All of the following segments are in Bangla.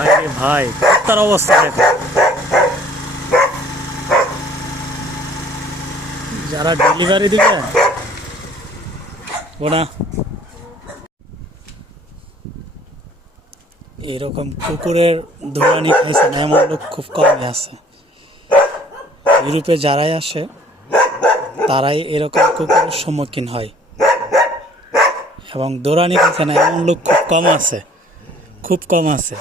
ভাই ভাই তার অবস্থা দেখো। যারা ডেলিভারি দিবে ওরা এরকম কুকুরের দৌড়ানি খাইছে না, এমন লোক খুব কমই আছে। ইউরোপে যারাই আসে, তারাই এরকম কুকুরের সম্মুখীন হয়। এবং দৌড়ানি খাইছে না, এমন লোক খুব কম আছে। খুব কম আছে।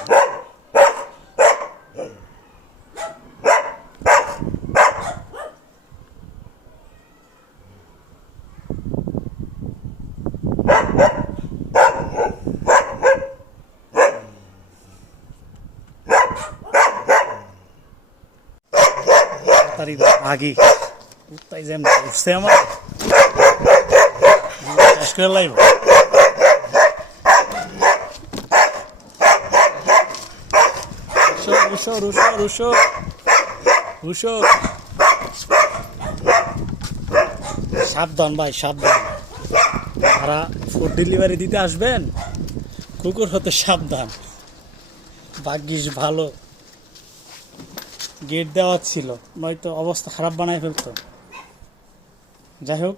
তাড়াতাড়ি আগি তাই যে উঠছে আমার শেষ করে লাইব। রুশো রুশো রুশো সাবধান ভাই, সাবধান। যারা ফুড ডেলিভারি দিতে আসবেন? কুকুর হতে সাবধান। ভাগ্যিস ভালো। গেট দেওয়া ছিল নয়তো অবস্থা খারাপ বানায় ফেলতো। যাই হোক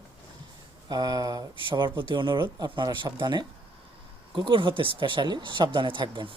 সবার প্রতি অনুরোধ, আপনারা সাবধানে। কুকুর হতে স্পেশালি সাবধানে থাকবেন।